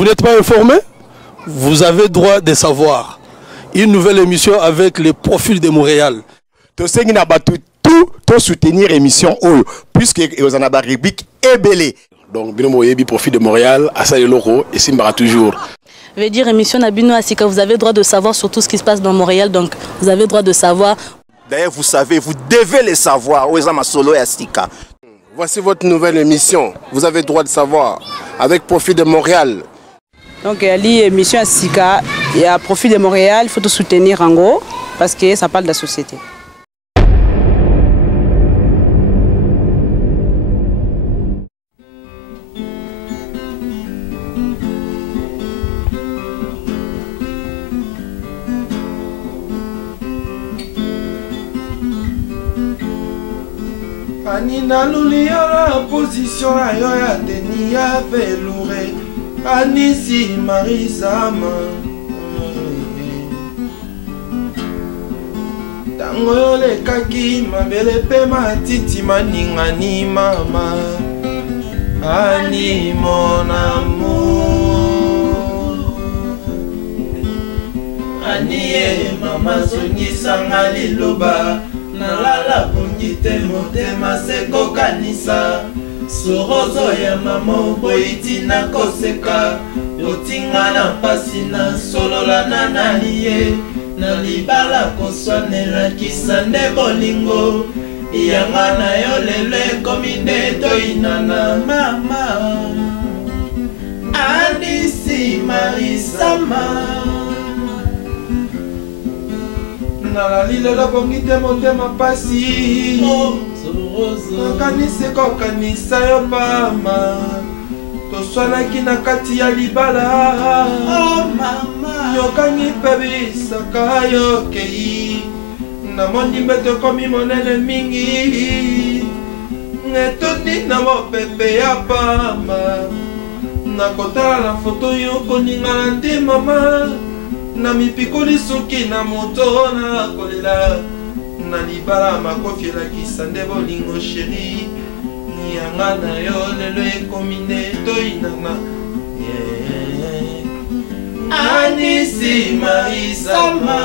Vous n'êtes pas informé? Vous avez droit de savoir. Une nouvelle émission avec les profils de Montréal. Tout soutenir l'émission puisque vous en avez rubrique ébélé. Donc binomo yebi profil de Montréal, à ça les locaux et Simbara toujours. Je veux dire émission Nabino Asika, vous avez droit de savoir sur tout ce qui se passe dans Montréal, donc vous avez droit de savoir. D'ailleurs vous savez, vous devez le savoir. Oezama Solo et Asika. Voici votre nouvelle émission. Vous avez droit de savoir avec profil de Montréal. Donc il y a l'émission Asika, il y a profil de Montréal, il faut tout soutenir en gros parce que ça parle de la société. Anina Luliora, position à Yoya Denia Velouré, Anisi Marisama. Tango le kaki, ma belle pema titi maningani mama. Ani mon amour. Ani mama songi sangali loba. Nalala bungite motema seko kanisa Sorozo ya mama boiti na koseka Yotinga na pasina solola na naliye Na libala koswanela kisande bolingo Iyanga na yo lele kominde toinana mama Anisi Marisama Nalalile la bongite motema pasi Kanise kokanisa yo mama Toswanaki na kati ya libala Yokangi pebisaka yo kei Namoni mbete komi monene mingi Ngetoni na mopepe ya pama Nakotala na foto yo koninga na te mama Na mipikoli suki na moto na kolela Na libala makofi la kisande bolingo sheri Nianga na yo lelo ekomine toinanga Anisi Marisama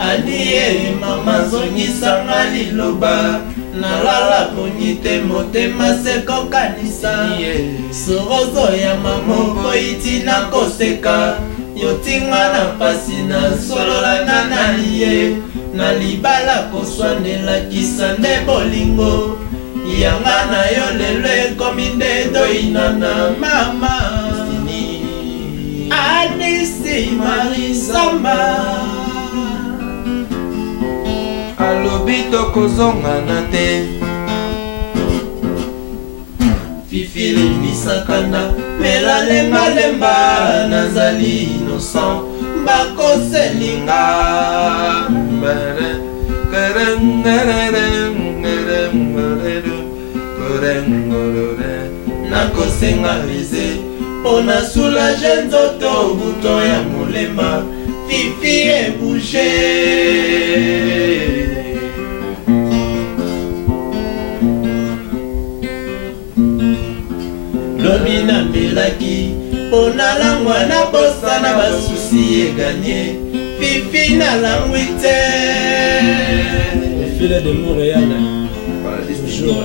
Anie mama zongisanga liloba Nalala bongite motema seko kanisa Sorozo ya mama boiti na koseka Yotinga na pasina solola na naliye Na libala koswanela kisande bolingo Yanga na yo lelo kominde doinana mama Anisi Marisama Alobi tokozonga na te Fifili misakana Mela lemba lemba Nazali innocent Bako selinga Nakosenga rize Pona soulager nzoto Bouton ya molema Fifi e bouger Lomina melaki Pona langwa na bosa na basusi e gagné Fifi na langwite Les filets de Montréal. Voilà, toujours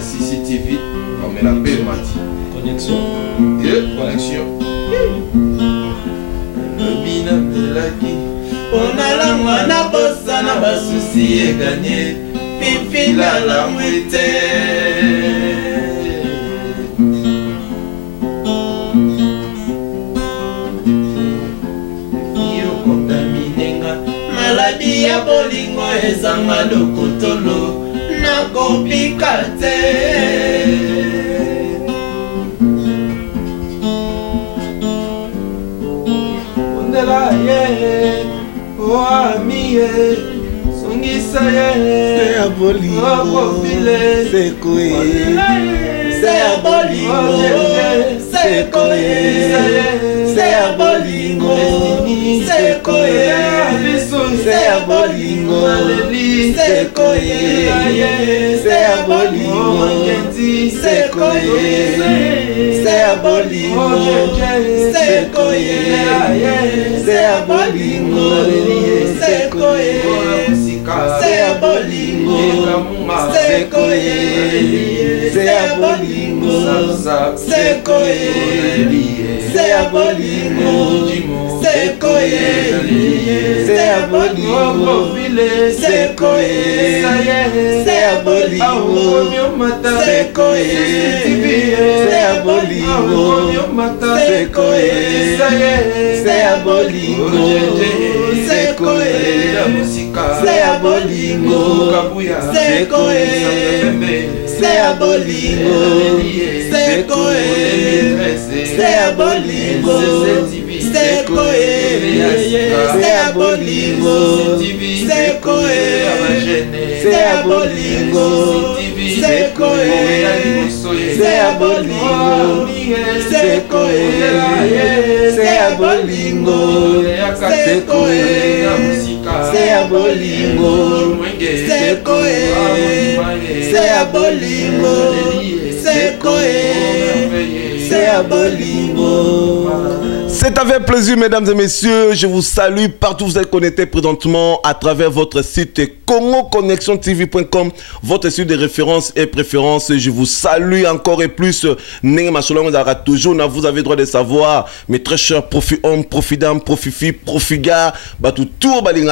CCTV, comme la paix mati. Connexion. Connexion. Lomina melaki Pona langwa na bosa na basusi e gagné Fifi na langwite Maladi ya bolingo ezanga lokotolo nakopika te Ondela ye o ami ye songisa ye Se ya bolingo se koe Se ya bolingo se koe Se ya bolingo se koe Se ya bolingo se koe Se ya bolingo C'est avec plaisir, mesdames et messieurs, je vous salue partout où vous êtes connectés présentement à travers votre site congoconnexiontv.com, votre site de référence et préférence. Je vous salue encore et plus. Toujours, vous avez droit de savoir, mes très chers profits hommes, profits dames, profits filles, profits gars, tout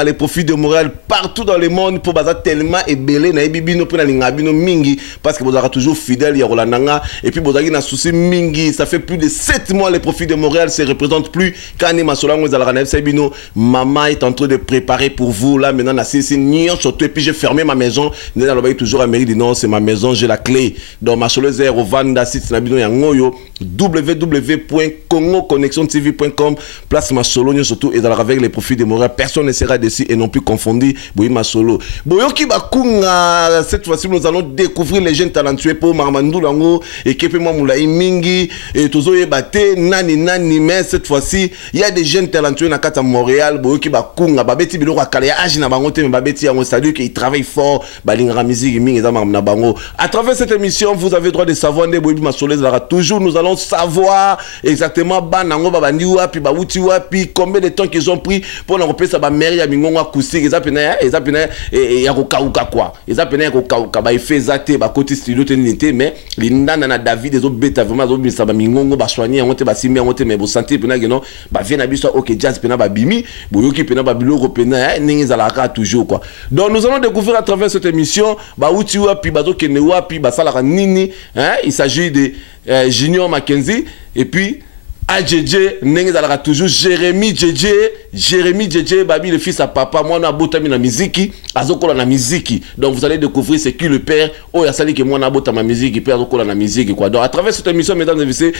les profits de Montréal partout dans le monde pour tellement et belé na bibino pour bino mingi parce que vous êtes toujours fidèle ya Rolandanga et puis vous avez un souci mingi. Ça fait plus de 7 mois les profits de Montréal se représentent plus quand maman est en train de préparer pour vous là maintenant et puis j'ai fermé ma maison toujours à mairie du Nord, c'est ma maison, j'ai la clé dans ma soleuse au Vanda site nabino yangoyo www.congoconnexiontv.com place ma solo surtout et avec les profits de Montréal personne ne sera dessus et non plus confondu boui ma solo boyoki bakunga. Cette fois-ci nous allons découvrir les jeunes talentueux pour Marmandou Lango et Kepe Moulaï Mingi et Tozoye Bate nani mais cette fois-ci il y a des jeunes talentueux na kata Montréal boyoki bakunga babeti biloko akala agi na bango te mais babeti yango c'est-à-dire qu'ils travaillent fort balingara musique mingi za na bango. À travers cette émission vous avez droit de savoir nde boyi ma solo toujours nous allons savoir exactement banango babandi wapi bauti wapi combien de temps qu'ils ont pris pour na repesa ba mairie ya mingongo acoustique ezapena ya kokauka quoi ezapena ya kokauka ba efezate ba côté studio tenité mais lindana na David des obeta vraiment obisa ba mingongo ba soigner yango te ba simbi yango te mais bo santé pena geno ba vient na biso OK jazz pena ba bimi boyoki pena ba biloko pena ningi zalaka toujours quoi. Donc nous allons découvrir à travers cette émission ba uti wapi bazo kene wapi ba salaka nini il s'agit de Junior Mackenzie et puis AJJ Nengi Zalaka toujours Jérémy JJ Babi le fils à papa moi na botami na miziki azokola na miziki. Donc vous allez découvrir c'est qui le père oh ya sali que moi na botama miziki père azokola na miziki quoi. Donc à travers cette émission mesdames et messieurs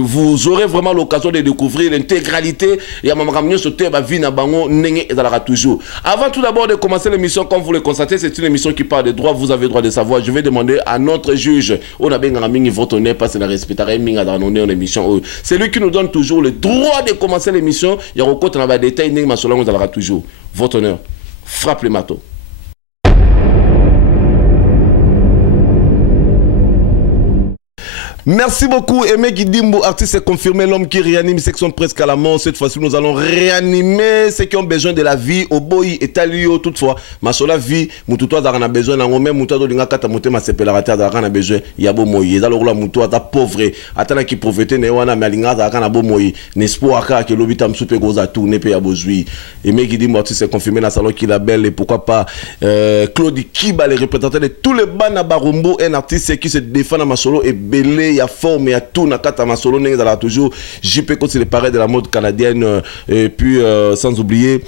vous aurez vraiment l'occasion de découvrir l'intégralité ya mamakamnyo sote ba vie na bango Nengi Zalaka toujours. Avant tout d'abord de commencer l'émission comme vous le constatez c'est une émission qui parle de droit, vous avez droit de savoir. Je vais demander à notre juge on a bien mingi votre honneur parce que la respecterait minga dans nos émission c'est lui qui nous donne toujours le droit de commencer l'émission. Il y a encore un détail, vous allez toujours. Votre honneur, frappe le marteau. Merci beaucoup, Aimé Guidimbo, artiste confirmé, l'homme qui réanime section presque à la mort. Cette fois-ci, nous allons réanimer ceux qui ont besoin de la vie. Au boy et talio, toutefois, ma sola vie, moutoua d'arana besoin, n'a même moutoua de l'ingaka monté ma séparatère d'arana besoin, yabo moye, alors la moutoua da pauvre, atana qui pauvreté, néwana, malinga d'arana bo moye, n'espoir que l'obitam soupe goza tout, n'est pas yabozui. Aimé Guidimbo, artiste confirmé, la salon qui la belle, et pourquoi pas, Claude Kiba, les représentants de tous les bana barumbo, un artiste qui se défend à ma solo et belé. Il y a forme, il y a tout, nakata masolo, n'est toujours JP c'est le pareil de la mode canadienne, et puis sans oublier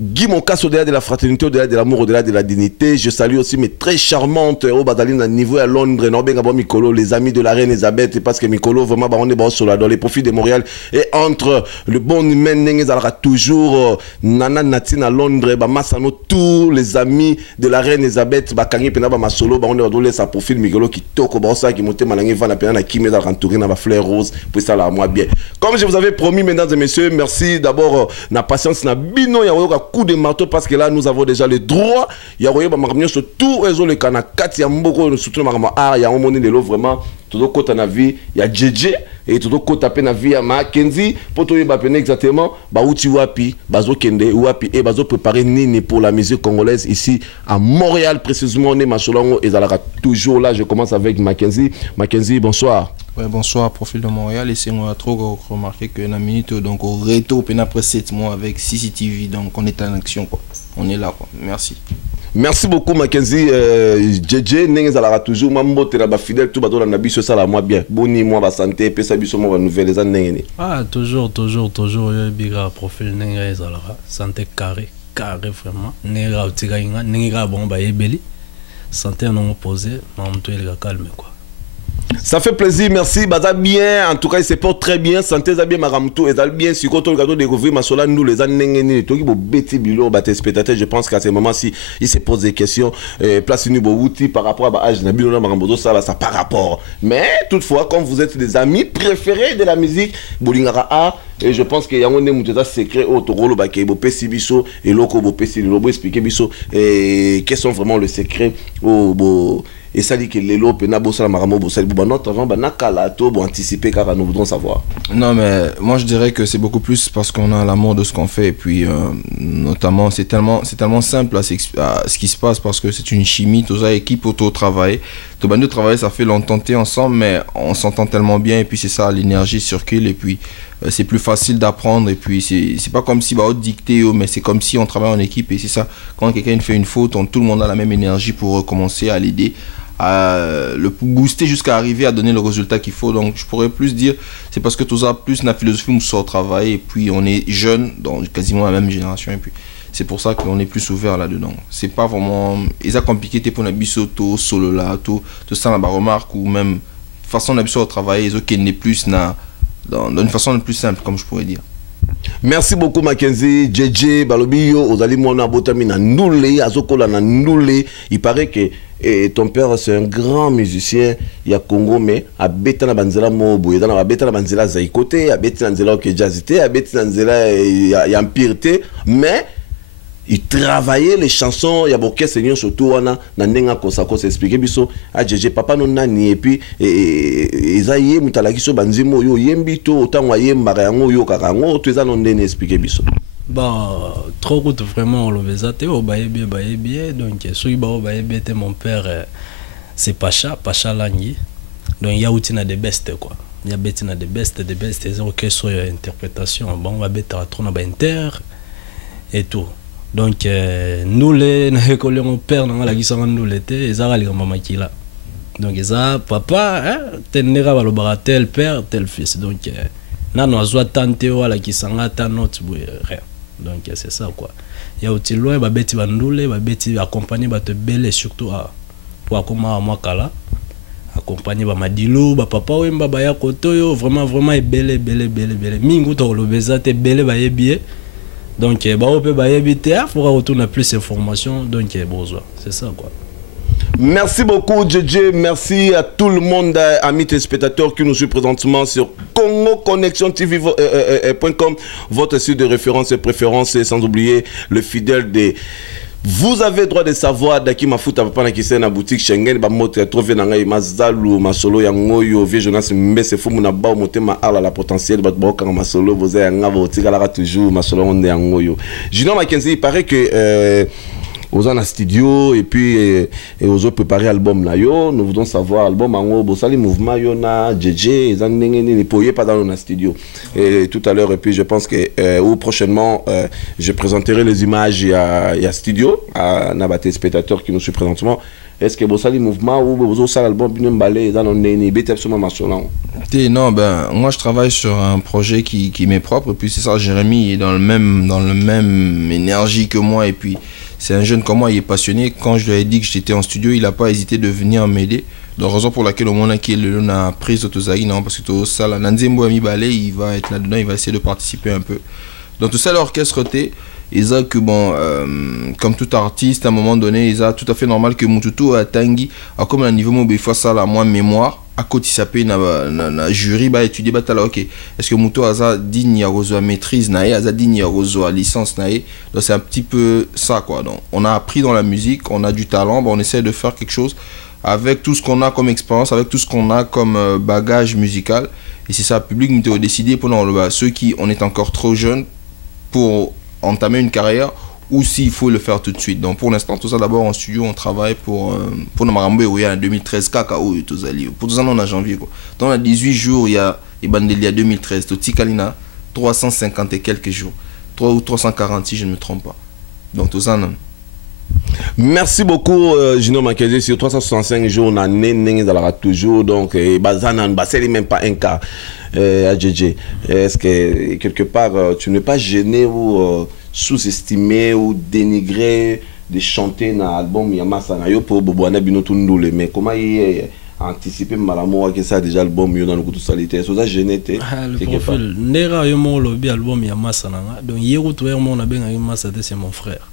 Guy Moncasse au-delà de la fraternité, au-delà de l'amour, au-delà de la dignité. Je salue aussi mes très charmantes au Badaline à niveau à Londres, Norbert Mikolo, les amis de la reine Elisabeth, parce que Mikolo vraiment on est bon sur la dans les profits de Montréal et entre le bon humain Nengezalra toujours Nana Natine à Londres, Massano, tous les amis de la reine Elisabeth, Bakangi Pena Masolo, on est dans sa profil Mikolo qui toque au ça qui monte malangé ndenge va na pena qui met dans entouré na fleur rose pour ça là moi bien. Comme je vous avais promis, mesdames et messieurs, merci d'abord na patience na bino ya yoka coup de marteau parce que là nous avons déjà le droit ya yoba makamyo sur tout réseau le kana kati ya mboko surtout makamyo ya omoni de l'eau vraiment tout côté na vie ya JJ et tout côté pe na vie ya Mackenzie pour to yeba pena exactement ba uti wapi bazo kende wapi et bazo préparer nini pour la musique congolaise ici à Montréal précisément. On est Masolongo et Zalara toujours là. Je commence avec Mackenzie. Mackenzie, bonsoir. Ouais, bonsoir, profil de Montréal. Et c'est moi trop remarqué que la minute donc au retour après 7 mois avec CCTV, donc on est en action quoi. On est là quoi. Merci. Merci beaucoup Mackenzie. JJ Nengue Zalara toujours mambo te ba fidèle tout bato na biso ça la moi bien. Boni moi ba santé pesa biso moi nouvelle les années. Ah toujours biga profil Nengue Zalara santé carré vraiment Nenga utika inga Nenga bon ba yebeli santé non opposé mais on calme quoi. Ça fait plaisir, merci. Baza bien, en tout cas il se porte très bien. Santé za bien maramto et bien si quand on regarde découvrir Masola nous les années to ki bo beti bilo ba spectateur, je pense qu'à ce moment si il se pose des questions place ni bo outil par rapport à âge na bilo na marambozo ça par rapport. Mais toutefois comme vous êtes des amis préférés de la musique bolingara a et je pense que y a un muteza secret au torolo ba ke bo pesi biso et loko bo pesi lobo expliquer biso et quels sont vraiment le secret au bo. Et ça dit que les lots penabo ça maramo bossel bon notre avant banakala to bon anticiper car nous voudrons savoir. Non mais moi je dirais que c'est beaucoup plus parce qu'on a l'amour de ce qu'on fait et puis notamment c'est tellement simple à ce qui se passe parce que c'est une chimie tout ça équipe auto travail. Tout bande de travail ça fait longtemps ensemble mais on s'entend tellement bien et puis c'est ça l'énergie circule et puis c'est plus facile d'apprendre et puis c'est pas comme si bah on dicté mais c'est comme si on travaille en équipe et c'est ça quand quelqu'un fait une faute tout le monde a la même énergie pour recommencer à l'aider à le booster jusqu'à arriver à donner le résultat qu'il faut. Donc je pourrais plus dire c'est parce que tout ça plus la philosophie nous sort travail et puis on est jeunes dans quasiment la même génération et puis c'est pour ça qu'on est plus ouvert là-dedans. C'est pas vraiment ils a compliqué pour nabiso to solo là tout ça la remarque ou même façon d'habitude au travail ils ok n'est plus dans une façon plus simple comme je pourrais dire. Merci beaucoup Mackenzie. JJ Balobio ozali mona botami na ndule azokola na ndule. Il paraît que ton père c'est un grand musicien ya Congo mais a beta na banzela mobo dans na beta na banzela zaikote a beta na nzela ke jazzité a beta na nzela ya empirité mais il travaillait les chansons ya boké seigneur surtout wana na ndenga kosako s'expliquer biso a JJ papa non nani et puis ezaye mutalaki so banzimo yo yembito otangwa yembara yango yo kakango to eza non ndene expliquer biso. Bah trop good vraiment le vezate o bayebi donc soki ba o bayebi te mon père c'est Pacha Langi donc ya utina de best quoi. Ya betina de best zéro que soit interprétation bon va beta trop na ba inter et tout. Donc nous les école mon père dans la gisanga nous l'été ezara les mama kila donc ça papa tenera ba lo tel père tel fils donc nano azwa tante wala kisanga ta note rien donc c'est ça quoi ya utilo ba beti bandule ba beti accompagner ba te belle surtout pour akoma moi kala accompagner ba madilo ba papa wemba ba ya kotoyo vraiment belle mingu to lo bezate belle ba yebié. Donc, on peut éviter, il faudra retourner plus d'informations. Donc, besoin. C'est ça quoi. Merci beaucoup JJ, merci à tout le monde, amis téléspectateurs qui nous suivent présentement sur Congo Connexion TV.com, votre site de référence et préférence, et sans oublier le fidèle des... Vous avez droit de savoir daki mafuta papa na kise na boutique Schengen ba moto trouver na ngai mazalu masolo ya ngoyo vie Jonas mbese fumu na ba motema ala la potentiel ba boka masolo vous avez nga botika la toujours masolo on ya ngoyo. Junior Mackenzie il paraît que aux en studio et puis aux autres préparer album na yo nous voulons savoir album en bo sali mouvement yo na JJ ils en ne pouvez pas dans le studio et tout à l'heure et puis je pense que ou prochainement je présenterai les images il y a studio à nabaté spectateurs qui nous suivent présentement. Est-ce que vous savez le mouvement ou vous avez l'album bien emballé dans non ben moi je travaille sur un projet qui m'est propre et puis c'est ça Jérémy est dans le même énergie que moi et puis c'est un jeune comme moi, il est passionné. Quand je lui ai dit que j'étais en studio, il n'a pas hésité de venir m'aider. Donc raison pour laquelle au moment qui a pris Autozaï, non parce que tout ça là Nanzembo Ami Balé, il va être là-dedans, il va essayer de participer un peu. Donc tout ça l'orchestre ils ont que bon comme tout artiste à un moment donné ils ont tout à fait normal que Mututu a tangi à comme un niveau mon fois ça la moins mémoire à côté ça peut na jury bah étudier bah là ok est-ce que Mututu a digne à reçoit maîtrise naé a digne à reçoit licence naé donc c'est un petit peu ça quoi. Donc on a appris dans la musique, on a du talent, bah, on essaie de faire quelque chose avec tout ce qu'on a comme expérience, avec tout ce qu'on a comme bagage musical. Et c'est ça, le public nous a décidé pendant ceux qui on est encore trop jeunes pour entamer une carrière ou s'il faut le faire tout de suite. Donc pour l'instant, tout ça d'abord en studio, on travaille pour nos Marambo où il y a en 2013, KKO et tout ça. Pour tout ça, on a janvier quoi. Donc on a 18 jours, il y a Ibandelia 2013, Totikalina 350 et quelques jours. 3 ou 340 si je ne me trompe pas. Donc tout ça, non. Merci beaucoup, Gino Mackenzie. Sur 365 jours, on a né toujours. Donc, c'est même pas un cas à JJ. Est-ce que quelque part, tu n'es pas gêné ou sous-estimé ou dénigré de chanter dans l'album Yamasa Nayo pour Boboana Binotundule? Mais comment il anticiper malamour que ça déjà album dans le coup de salité ça gêné le profil nera yo mon lobby album Yamasa nanga donc yero to mon na benga Yamasa c'est mon frère.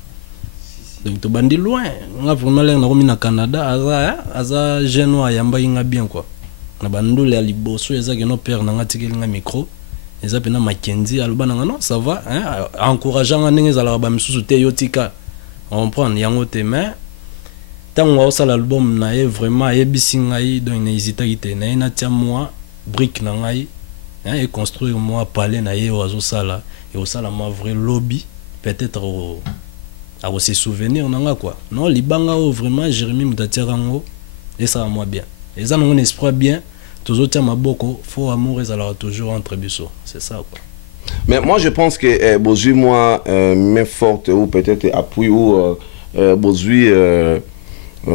Donc to bandi loin nga vraiment là na Canada aza jeune wa yamba inga bien quoi na bandule ya liboso eza que no père nanga tikeli nga micro eza pena Mackenzie alba nanga non ça va hein encourageant nga ndenge za ba misusu te yotika on prend yango te mais tant on a l'album na vraiment yebisi ngai donc n'hésita ite na ina tia moi brique na ngai hein et construire moi palais na ye ozo sala et au sala ma vrai lobby peut-être à se souvenir nanga quoi non libanga o vraiment Jérémy Mutatiarango et ça va moi bien et ça non esprit bien tous autres maboko faut amour et ça toujours entre biso c'est ça quoi. Mais moi je pense que Bozui moi main forte ou peut-être appui ou Bozui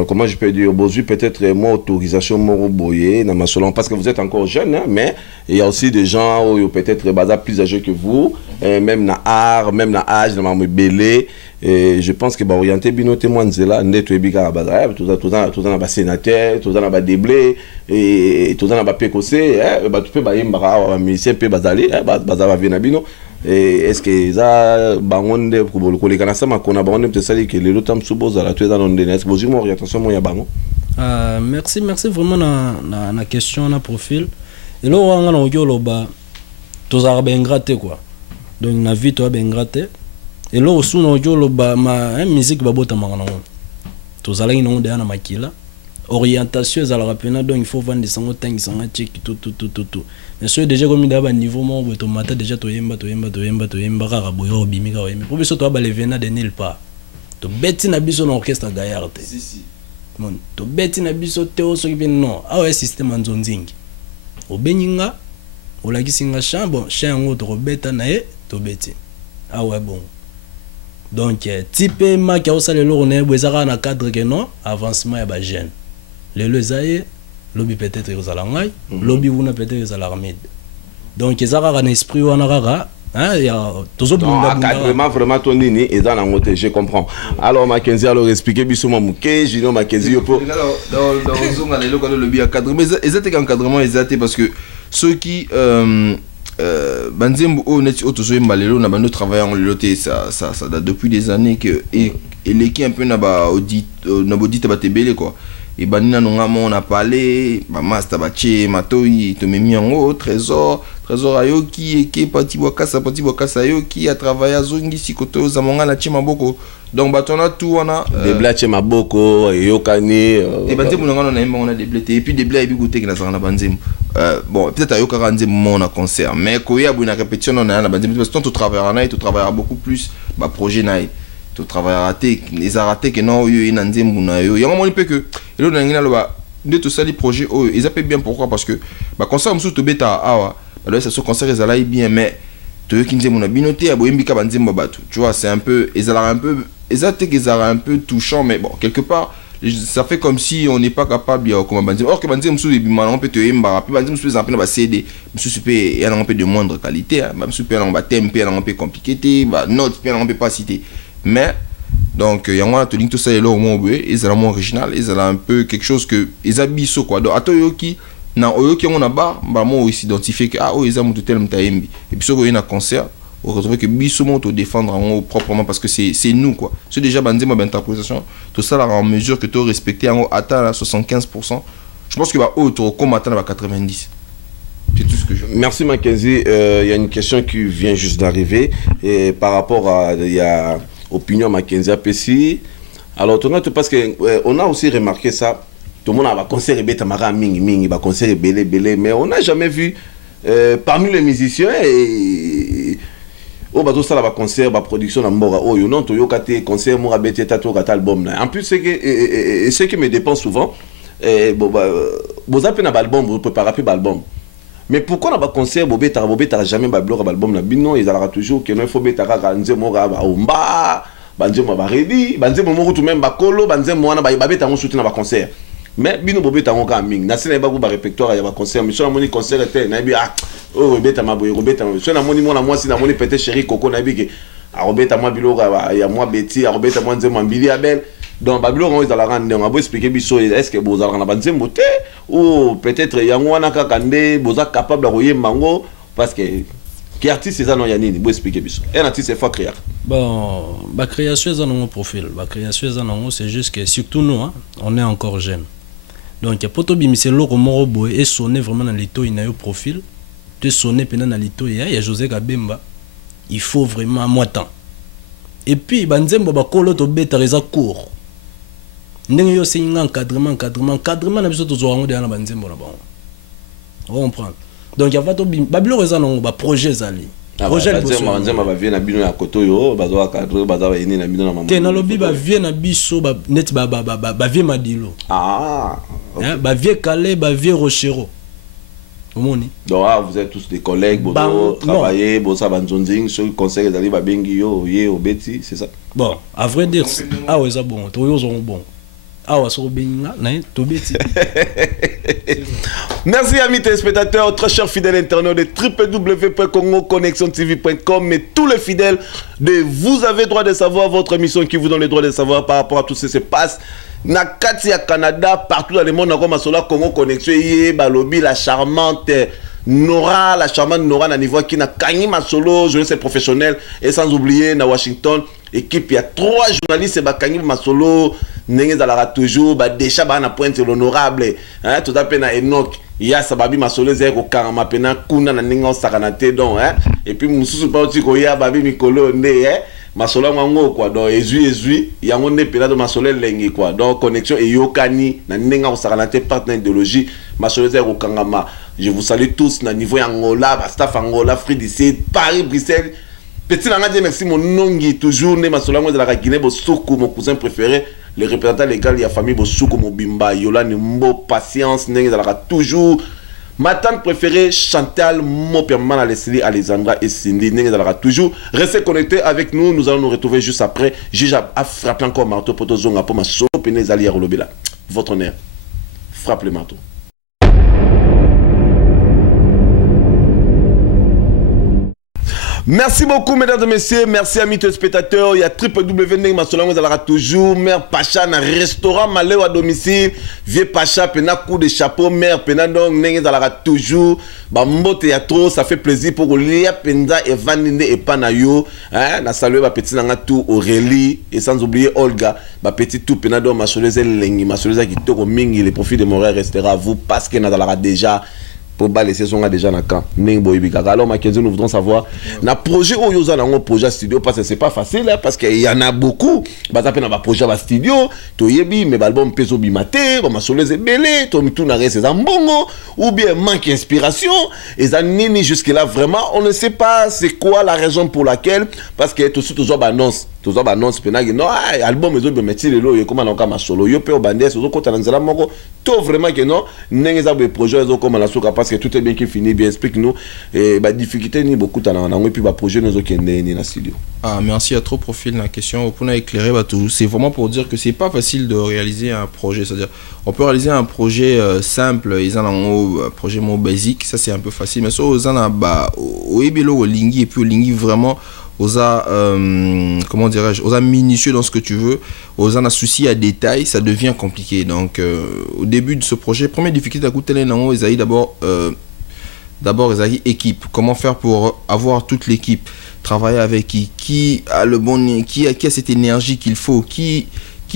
comment je peux dire Bozui peut-être moi autorisation moro boyer dans ma salon parce que vous êtes encore jeune hein, mais il y a aussi des gens où peut-être bazar plus âgés que vous même na art même na âge dans ma belé et je pense que ba orienter bino témoin zela neto ebika bazar tout ça na ba sénateur tout ça na ba déblé et tout ça na ba pécosé ba tu peux ba yembara musicien pe bazali bazar va venir bino. Est-ce que ça bangonde pour le collègue na sama kona bangonde peut sali que le tam suboza la tu dans on est que vous orientation mo ya bango merci vraiment na question na profil et là on a yolo ba tous arabes ingraté quoi donc na vie toi ben ingraté et là aussi on yolo ba ma musique ba bota mangana tous ala ino de na makila orientation za la rapena donc il faut vendre sango tangi sanga check tout mais c'est déjà comme d'aba niveau mon to mata déjà to yemba rara boyo bimika o yemba pour biso to ba levena de nil pas to beti na biso na orchestre Gaillard si mon to beti na biso te o so ki non ah système nzonzingi o beninga o la kisinga chambre chango to beta na e to beti ah ouais bon donc type ma ki o sale lo na bwezaka na cadre que non avancement ya ba jeune le lezaye lobby peut-être aux alangai lobby vous peut-être aux alarmés donc ils ont un esprit ou un rara hein il y a toujours vraiment ton nini et dans la montée je comprends alors Mackenzie alors expliquer bisous Mouké Gino Mackenzie pour dans zonga les locaux lobby à cadre mais ils étaient encadrement ils étaient parce que ceux qui banzembo honnête toujours malelo na bando travaillant en loté ça date depuis des années que et l'équipe un peu na ba audit na audit ba tebele quoi. Et banina nonga on a parlé ba master ba che matoi to memi yango trésor ayoki eke pati bokasa yoki a travaillé zongi sikoto za monga na che maboko donc batona tout on a des blache maboko yokani et banzembo nonga na yemba on a des blés et puis des blés bi goûter que na na banzembo bon peut-être ayoka ranzembo mon a concert mais ko ya bu na répétition on a na banzembo parce que tout travaillera na et tout travaillera beaucoup plus ba projet na tout travail raté les a raté que non yo ina nzembo na yo yango moni pe que elo na ngina lo ba de tout ça les projets oh ils appellent bien pourquoi parce que ba concert musu to beta awa alors ça ce concert ils allaient bien mais to yo kinzembo na binoté abo yembika banzembo batu tu vois c'est un peu ils allaient un peu ils attaquent ils allaient un peu touchant mais bon quelque part ça fait comme si on n'est pas capable de comment banzembo or que banzembo musu bima on peut te yemba puis banzembo musu zampena ba CD musu super il y a un peu de moindre qualité même super on ba tempo un peu compliqué ba note bien on peut pas citer. Mais donc il y a un tout tout ça est là au moins ils sont vraiment original ils ont un peu quelque chose que ils habillent ça quoi donc atoyoki na oyoki on a bar bah moi aussi identifier que ah oh ils ont tout tel mtaembi et puis sur un concert on retrouve que Bissomo te défendre en haut proprement parce que c'est nous quoi. C'est déjà bandé ma interprétation. Tout ça là en mesure que tu respecter en haut atteint à 75%. Je pense que va autre comme atteindre à 90. C'est tout ce que je veux. Merci Mackenzie. Il y a une question qui vient juste d'arriver et par rapport à il y a opinion Mackenzie APC. Alors parce que on a aussi remarqué ça. Tout le monde a concert et Tamara Mingi, va concert et belé, mais on n'a jamais vu parmi les musiciens et oh bah tout ça là concert, bah production la mora oh yo non to yo kate concert mora bete tato kata album là. En plus c'est que ce qui me dépend souvent bon bah vous avez un album vous préparez un album. Mais pourquoi on a pas concert bobeta jamais ba bloc album là bino ils aura toujours que non faut beta kanze mora ba omba banze mo ba ready banze mo mo tout même ba kolo banze mo na ba beta on soutenir ba concert. Mais bino bobeta on ka ming na sene ba ku ba répertoire ya ba concert mais sur la moni concert était na bi ah oh robeta maboy robeta sur la moni moi si na moni pété chéri coco na bi que a robeta moi bilo ya moi beti a robeta moi nzema mbili abel donc ba bilo on ils la rendre on va expliquer biso est-ce que vous allez na banze moté ou peut-être yango wana ka kande boza capable royer mango parce que qui artiste c'est ça non yanini vous expliquer biso un artiste c'est faut créer bon ba création c'est dans mon profil ba création c'est juste que surtout nous hein, on est encore jeunes. Donc, il y a poto bimise loko moro boy et sonner vraiment dans l'ito il a eu profil. De sonner pendant dans l'ito il y a José Kabemba. Il faut vraiment à moi temps. Et puis banzembo ba kolo to beta reza court. Ndenge yo c'est un encadrement na biso to zo ngo de na banzembo na ba. On comprend. Donc il y a pas to babilo reza non ba projet zali. Projet banzembo ba vie na bino ya koto yo bazo cadre bazo ba eni na bino na maman. Te na lobi ba vie na biso ba net ba vie madilo. Ah. Okay. Hein, bah vieux Calais, bah vieux Rochero. Donc vous êtes tous des collègues, vous travaillez, vous savez banzonzing, sur le conseil d'aller à Bengio, yé au Betty, c'est ça. Bon, à vrai dire, ah ouais ça bon, tous sont bon. Ah ouais ça bien, non, tout Betty. Merci amis téléspectateurs, très chers fidèles internautes de www.congoconnexiontv.com et tous les fidèles de vous avez droit de savoir votre émission qui vous donne le droit de savoir par rapport à tout ce qui se passe. Na kati ya Canada, partout dans le monde, on a Congo Connexion, balobi la charmante Nora, na niveau qui na Kani Masolo, journaliste professionnel, et sans oublier na Washington, équipe, il y a 3 journalistes, Kani Masolo, Nengue Zalara toujours, déjà na pointe l'honorable, hein, tout à fait na Enoch, il y a Sababi Masolo, Zeko Karama Pena, Kuna na Nenga Sakanate, donc, hein, et puis Moussou Pauti Koya, Babi Mikolo, hein. Masola mango quoi donc ezui yango ne pela de masola lengi quoi donc connexion et yokani na nenga osakalate partenaire idéologie masola zero kangama. Je vous salue tous na niveau Angola staff Angola Free d'ici Paris Bruxelles petit nanga dit merci mon nongi toujours ne masola ngo de la Guinée Bosoukou mon cousin préféré le représentant légal de la famille Bosoukou Mobimba Yolani Mbo patience nenga de la toujours. Ma tante préférée, Chantal Moperman, Alessandra et Cindy, toujours. Restez connectés avec nous, nous allons nous retrouver juste après. Juge a frappé encore marteau pour tout zonga pour ma sopene Zali Rolobela. Votre honneur, frappe le marteau. Merci beaucoup mesdames et messieurs, merci amis téléspectateurs. Il y a www.masolango toujours, mère Pacha na restaurant Maléo à domicile, vieux Pacha pena coup de chapeau, mère pena donc nengue toujours. Ba mbote ya trop, ça fait plaisir pour Lia Penda et Vanine et Panayo, hein, na saluer ba petit nanga tout Aurélie et sans oublier Olga, ba petit tout pena donc masoleze lengi, masoleze qui toko mingi, les profits de Montréal restera à vous parce que na dalara déjà pour bas les saisons déjà na camp alors Mackenzie nous voudrons savoir na projet où yoza na projet studio parce que c'est pas facile hein, parce qu'il y en a beaucoup bah ça peut na projet ba studio to yebi mais album peso bimate ba masoleze belé to tout na reste mbongo ou bien manque d'inspiration et ça nini jusque là vraiment on ne sait pas c'est quoi la raison pour laquelle parce que tout toujours annonce penagi non album ezo bemettre le lo comme na kama solo yo pe obandé so ko tanzala moko to vraiment que non nengeza be projet ezo comme la soka parce que tout est bien qui finit bien explique nous et ba difficulté ni beaucoup tana na puis ba projet nous qui ni na studio. Ah merci à trop profil la question pour éclairer bah tout c'est vraiment pour dire que c'est pas facile de réaliser un projet, c'est-à-dire on peut réaliser un projet simple ils en ont un projet moins basique ça c'est un peu facile mais so ils en a bah au ebelo au lingi et puis au lingi vraiment osa comment dirais-je, osa minutieux dans ce que tu veux, osa un souci à détail, ça devient compliqué. Donc au début de ce projet, première difficulté à coûter les noms, d'abord ils équipe. Comment faire pour avoir toute l'équipe? travailler avec qui a le bon, qui a cette énergie qu'il faut, qui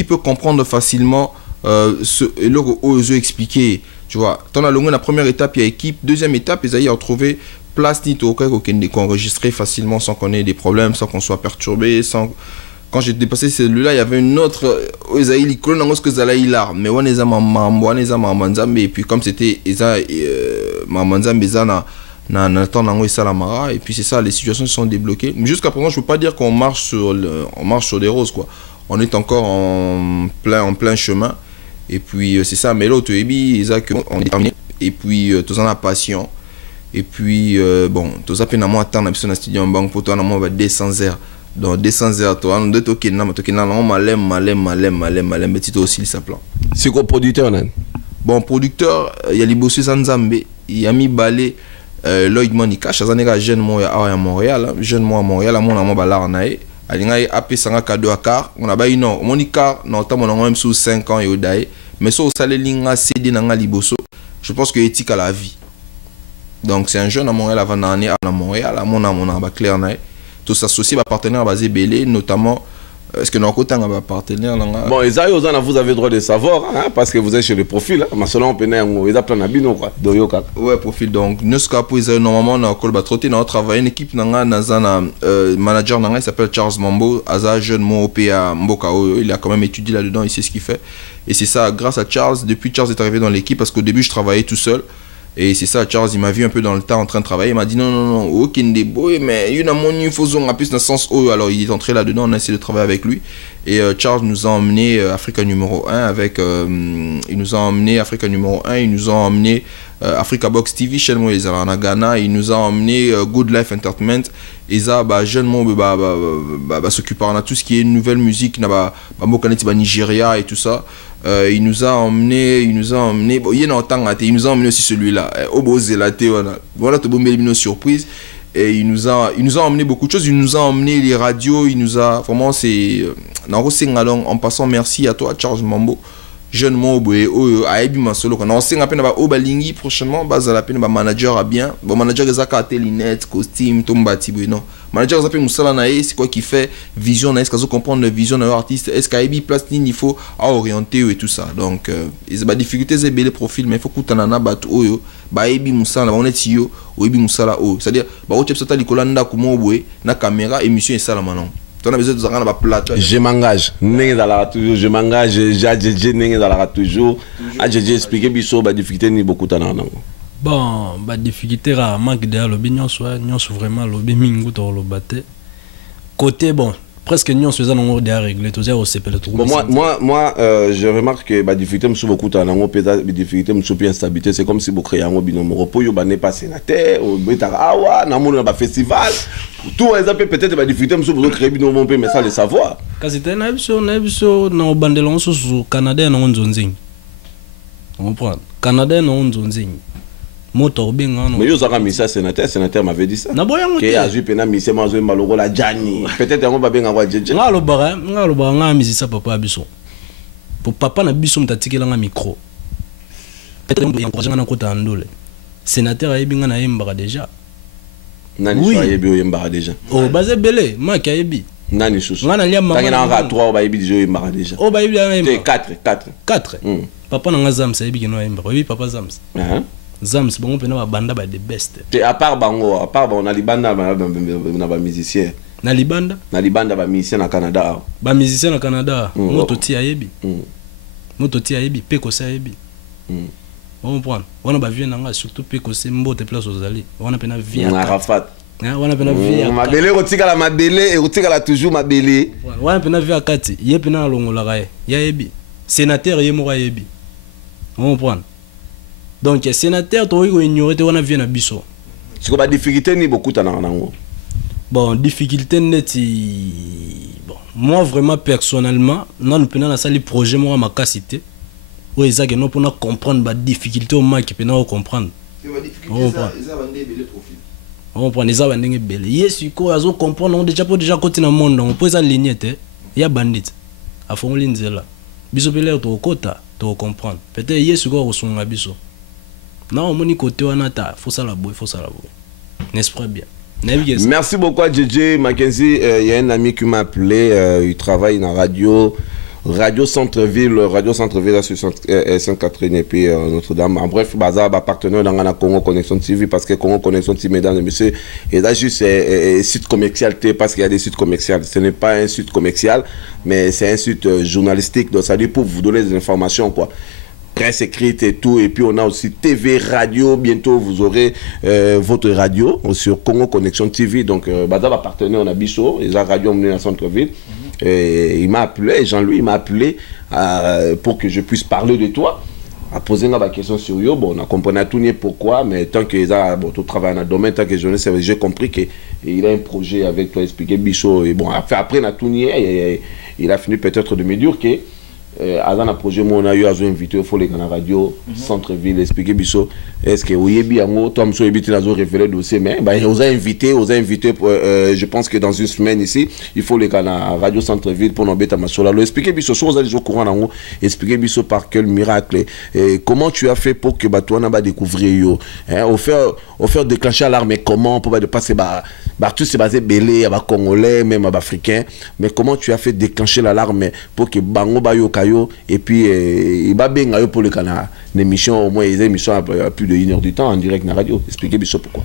peut comprendre facilement et là aux expliquer, tu vois. Dans la première étape il y a équipe, deuxième étape ils ont trouvé place ni qu'on enregistrer facilement sans qu'on ait des problèmes, sans qu'on soit perturbé, sans. Quand j'ai dépassé celui-là, il y avait une autre mais on est et puis comme c'était et puis c'est ça, les situations se sont débloquées. Mais jusqu'à présent, je peux pas dire qu'on marche sur des roses, quoi. On est encore en plein chemin. Et puis c'est ça, mais l'autre Isaac, on est terminé. Et puis tous en a patient. Et puis bon, tous à peine à moi attendre un studio en banque pour toi, on va 200 heures. Donc 200 heures, toi, on doit toquer malem, petit aussi ça plan. C'est quoi producteur là? Bon, producteur, il y a les bossus Zanzambe, il y a mis balé Lloyd Monica, Chazanega jeune moi à Montréal, jeune moi à Montréal, à mon balar nae, alinga AP sanga cadeau à car, on a ba non, Monica, non, tant on a même sous 5 ans et au dae, mais so salé linga CD nanga liboso, je pense que éthique à la vie. Donc c'est un jeune à Montréal avant d'année à Montréal, à mon ba clair nae. Tout s'associer à partenaires basés belé, notamment est-ce que nos côtés un partenaire bon Isaïe vous avez le droit de savoir hein, parce que vous êtes chez le profil mais selon on ils a plein d'abino quoi doyoka ouais profil donc nous ce pour Isaïe normalement on a colba trotter on travaille une équipe nanga nazana manager nanga il s'appelle Charles Mambo Aza jeune mon OPA Mboka il a quand même étudié là-dedans il sait ce qu'il fait et c'est ça grâce à Charles depuis Charles est arrivé dans l'équipe parce qu'au début je travaillais tout seul. Et c'est ça, Charles, il m'a vu un peu dans le temps en train de travailler. Il m'a dit non, aucun des beaux, mais il y a mon info en plus dans le sens où. Alors il est entré là-dedans, on a essayé de travailler avec lui. Et Charles nous a emmené Africa numéro 1 avec. Il nous a emmené Africa numéro 1, il nous a emmené Africa Box TV, chez moi, ils ont Ghana, il nous a emmené Good Life Entertainment. Et ça, jeune monde, s'occuper de tout ce qui est nouvelle musique, Nigeria et tout ça. Il nous a emmené, bon, il nous a emmené aussi celui-là, voilà, tout bon une surprise. Et il nous a emmené beaucoup de choses, il nous a emmené les radios, il nous a, vraiment c'est, en passant merci à toi Charles Mambo, jeune Moboé, Aebi Masolo, on a peine à Obalingi prochainement, base à la peine, manager à bien, bon manager des lunettes, costume, tombati, non. Manager des Moussala Nae, c'est quoi qui fait vision, est-ce qu'on comprend la vision de l'artiste, est-ce qu'Aebi place il faut à orienter et tout ça. Donc, il y a des difficultés, c'est les profils, mais il faut que tu en aies battu, Aebi Moussala, on est yo, ou Aebi Moussala, c'est-à-dire, tu as dit que tu as na caméra, émission et ça là maintenant. Tu as besoin de faire plateau. Je m'engage, toujours, je m'engage, j'ai toujours, j'ai expliqué biso ba difficulté ni beaucoup tant non. Bon, ba difficulté ra manque de lobby nyonso vraiment lobby mingu to lo baté. Côté bon, presque nyonso za non de régler to zéro c'est le trou. Bon moi je remarque que ba difficulté me beaucoup tant non peut-être difficulté me soupi instabilité, c'est comme si vous créez un binomo repos yo ba n'est pas sénateur ou beta awa na mon ba festival. Tout exemple peut-être ba difficulté me soupi créer binomo mais ça le savoir. Quand c'était na biso na bandelon so Canada na onzonzing. On comprend. Canada na onzonzing. Moto benga non. Mais yo zaka misa sénateur m'avait dit ça. Na boya ngote. Que azu pena misa mazo maloko la jani. Peut-être on va benga kwa jeje. Ngalo bara nga misisa papa biso. Pour papa na biso mtatikela nga micro. Peut-être on encourager na kota ndole. Sénateur ayebi nga na yembaka déjà. Nani so ayebi yembaka déjà. Oh baze belé maki ayebi. Nani susu. Nga na lia mama. Tangina nga 3 ba yebi déjà yembaka déjà. Oh ba yebi na yembaka. 4. Papa na nga Zams ayebi kino yembaka. Oui papa Zams. Zams bon pena ba banda ba de best. Et à part bango, on a libanda ba musicien. Na libanda ba musicien na Canada. Ba musicien na Canada. Moto ti ayebi. Moto ti ayebi peko sa ayebi. On prend. On a ba vie nanga surtout peko se mbote place aux ali. On a pena vie. On a Rafat. On a pena vie. Ma belé otika la ma belé et otika la toujours ma belé. On a pena vie à kati. Yé pena longola ga ayebi. Sénateur yé mo ayebi. On prend. Donc sénateur to ignorer te wana vient na biso. C'est quoi difficulté ni beaucoup ta nango. Bon difficulté neti bon moi vraiment personnellement non pena na sali projet moi ma capacité. Ou ezake non pour comprendre ba difficulté au manque pena comprendre. On prend les abandonner belle. Yes ko azo comprendre on déjà côté na monde on peut ça ligne te ya bandit. A fond linzela. Biso pele to kota to comprendre. Peut-être yes ko resonga biso. Non, mon côté on a faut ça la boue, n'est-ce pas bien. Merci beaucoup à JJ Mackenzie. Il y a un ami qui m'a appelé, il travaille dans Radio Centre-Ville là, sur Sainte-Catherine et puis Notre-Dame. En bref, Bazar va partenaire dans la Congo Connexion TV parce que Congo Connexion TV, mesdames et messieurs, et là juste un site commercial parce qu'il y a des sites commerciaux. Ce n'est pas un site commercial, mais c'est un site journalistique. Donc ça dit pour vous donner des informations quoi. Presse écrite et tout, et puis on a aussi TV, radio, bientôt vous aurez votre radio sur Congo Connexion TV, donc Bazar va partenaire, on a Bissot, et la radio emmenée à Centre-Ville. Et il m'a appelé, Jean-Louis m'a appelé pour que je puisse parler de toi, à poser une question sur eux. Bon, on a compris à tout pourquoi, mais tant que tu travailles dans le domaine, tant que j'ai compris qu'il a un projet avec toi, expliquer Bichot. Et bon, après, on a tout il a fini peut-être de me dire que dans le projet, on a eu à inviter il faut les gars radio, centre-ville, expliquer Bichot. Est-ce que oui, bien, toi, monsieur, éviter la zone révélée dossier, mais on a invité, je pense que dans une semaine ici, il faut les gars radio centre-ville pour nous mettre à ma sola. Expliquer Bichot, chose à au courant en haut, expliquer Bichot par quel miracle, comment tu as fait pour que toi, on va découvrir, au faire déclencher l'alarme, comment, pour passer, tout c'est basé belé, à Congolais, même à Africains, mais comment tu as fait déclencher l'alarme pour que Bango Bayo Kayo, et puis, il va bien pour les canards, l'émission, au moins, les émissions à plus de 1 heure du temps en direct dans la radio. Expliquez Bichot pourquoi.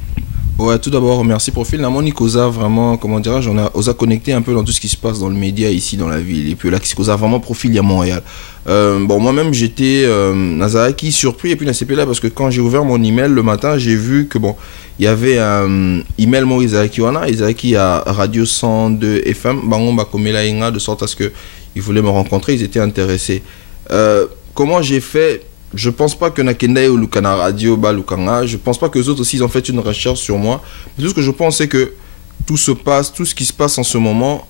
Ouais, tout d'abord, merci Profil. Namoni Koza, vraiment, comment dirais-je, on a connecté un peu dans tout ce qui se passe dans le média ici dans la ville. Et puis là, Koza, vraiment Profil à Montréal. Bon, moi-même, j'étais Nazaraki surpris et puis là parce que quand j'ai ouvert mon email le matin, j'ai vu que bon, il y avait un email moi Izaki à Radio 102 FM, Bangon Bakomela Inga, de sorte à ce que ils voulaient me rencontrer, ils étaient intéressés. Comment j'ai fait? Je pense pas que Nakenda ou Lukana Radio, Lukanga, je pense pas que les autres aussi ils ont fait une recherche sur moi. Mais tout ce que je pense c'est que tout ce qui se passe en ce moment,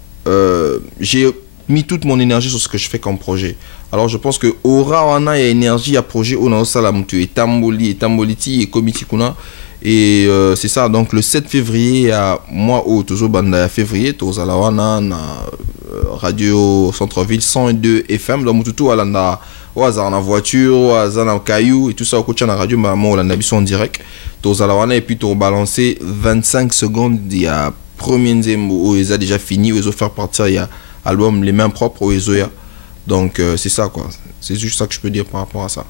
j'ai mis toute mon énergie sur ce que je fais comme projet. Alors je pense que aura wana ya énergie à projet on a sala mutu et tamboliti et komiti kuna et c'est ça. Donc le 7 février à moi au tozo banda février tozala wana na radio centre-ville 102 FM donc mututu alanda waza na voiture waza na caillou et tout ça au coach na radio maman on l'a en direct tozala wana et puis to balancer 25 secondes il y a premier nzembo où ils a déjà fini où ils ont fait partir il y a album les mains propres où ils ont. Donc c'est ça quoi, c'est juste ça que je peux dire par rapport à ça.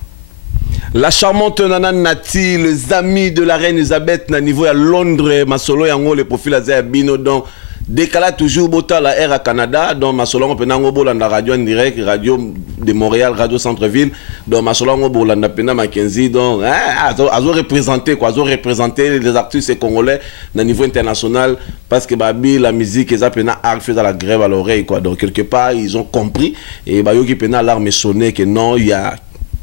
La charmante Nana Nati, les amis de la reine Elisabeth na niveau à Londres, Masolo yango le profil à Bino donc décalage toujours bota la air à Canada donc Masolo on peut nango bolanda radio en direct radio de Montréal radio centre-ville donc Masolo on bolanda pena Mackenzie donc azo représenter quoi, azo représenter les artistes congolais na niveau international parce que babi la musique ils appena art fait dans la grève à l'oreille quoi, donc quelque part ils ont compris et bayo qui pena alarme sonner que non il y a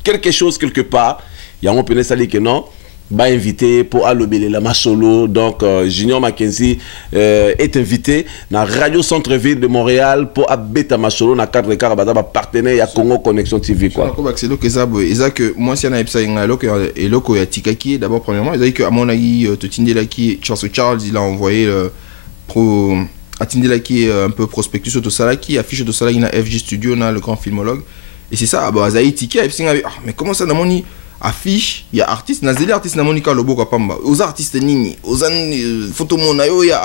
quelque chose quelque part il y a on peut ça dire que non va invité pour alobele la Masolo donc Junior Mackenzie est invité dans Radio Centre-Ville de Montréal pour abeta Masolo na cadre Karabada partenaire à Congo Connexion TV quoi. C'est là que ça que moi si on a epsa et loko ya tikaki d'abord premièrement ils a dit que à mon avis Tindela Charles il a envoyé pro à Tindela qui un peu prospectus sur tout ça qui affiche de ça là FG Studio na le grand filmologue et c'est ça bah Zaï Tiki mais comment ça dans mon affiche il y a artiste nazeli artiste na monika loboka pamba aux artistes nini aux photo monayo ya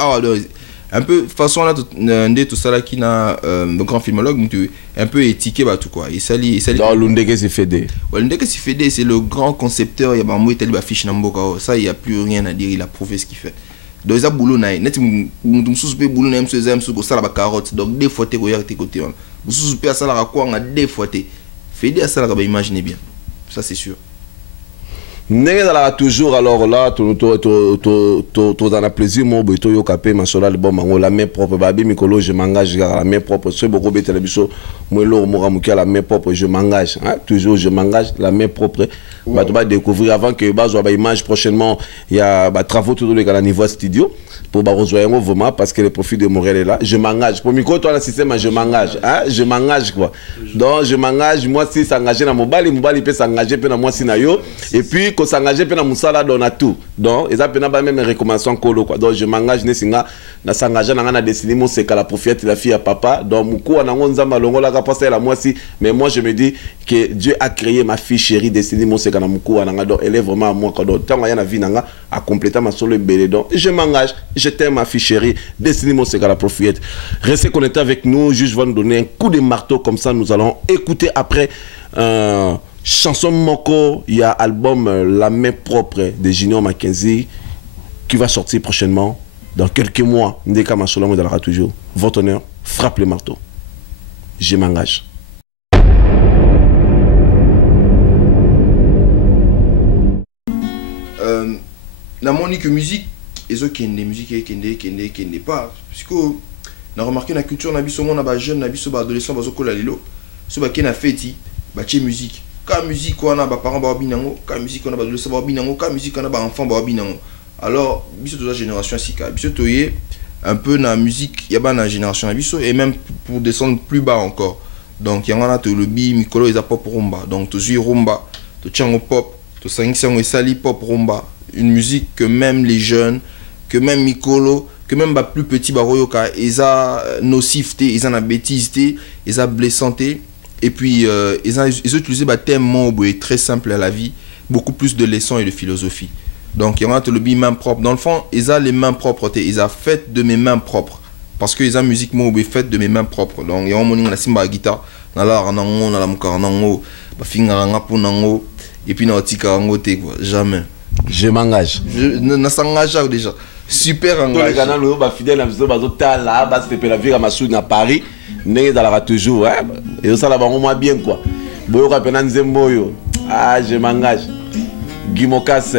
un peu façon là tout ça là qui na le grand filmologue un peu étiqué bah tout quoi il sali dans l'undeke c'est fédé l'undeke c'est fédé c'est le grand concepteur il y a ba moitali ba fiche na mboka ça il y a plus rien à dire il a prouvé ce qu'il fait donc ça boulot na net mususu pe boulot na mso ko sala ba carotte donc des fois te ko yakte côté mususu pe sala ka kwa nga des fois te fédé sala ka ba imaginez bien ça c'est sûr. N'est là toujours alors là tu dans la plaisir mon boito yo capé ma sola le bon mango la main propre babi mikolo je m'engage à la main propre c'est beaucoup de télévision moi lo moramuki à la main propre je m'engage toujours je m'engage la main propre bah tu vas découvrir avant que bazo ba image prochainement il y a travaux tout le gars niveau studio pour ba rejoindre vraiment parce que le profil de Montréal est là je m'engage pour micro toi le système je m'engage je m'engage quoi donc je m'engage moi si s'engager dans mobile peut s'engager pe na moi si na yo et puis qu'on s'engage pena musala dona tout donc ils appellent pas même recommandation kolo quoi donc je m'engage ne singa na s'engager na destiny mon c'est la prophète la fille à papa donc muko na ngonza longola ka passer la moi si mais moi je me dis que Dieu a créé ma fille chérie destiny mon c'est na muko na donc elle est vraiment à moi quand donc tant na vie nanga à compléter ma solo belé donc je m'engage je t'aime ma fille chérie destiny mon c'est la prophète restez connectés avec nous juste va nous donner un coup de marteau comme ça nous allons écouter après chanson Moko, il y a album La main propre de Junior Mackenzie qui va sortir prochainement dans quelques mois. Ndeka Masolo Modalera toujours. Votre honneur, frappe le marteau. Je m'engage. La monique musique, et ce qui est musique qui n'est pas. Puisque on a remarqué la culture, on a vu ce monde, on a jeune, on a vu ce adolescent, on a vu lilo, ce qui est fait, c'est musique. Ka musique on a ba parents ba binango ka musique on a ba adolescent ba binango ka musique on a ba enfant ba binango alors biso toute la génération sika biso toyé un peu na musique ya ba na génération biso et même pour descendre plus bas encore donc ya ngana to lobi mikolo eza pop rumba donc to zui rumba to tchango pop to sangisango sali pop rumba une musique que même les jeunes que même mikolo que même ba plus petit ba royoka eza nocifté eza na bêtiseté eza blessanté. Et puis, ils ont utilisé des thèmes très simples à la vie, beaucoup plus de leçons et de philosophie. Donc, il y a le main propre. Dans le fond, ils ont les mains propres. Ils ont fait de mes mains propres. Parce que ils ont musique faite de mes mains propres. Donc, il y a un simba guitare, et puis, jamais. Je m'engage. Je s'engage déjà. Super engagé. Tous les gars fidèles à Paris, n'est dans toujours. Et ça là moi bien quoi. Ah, je m'engage. Guy Mokas,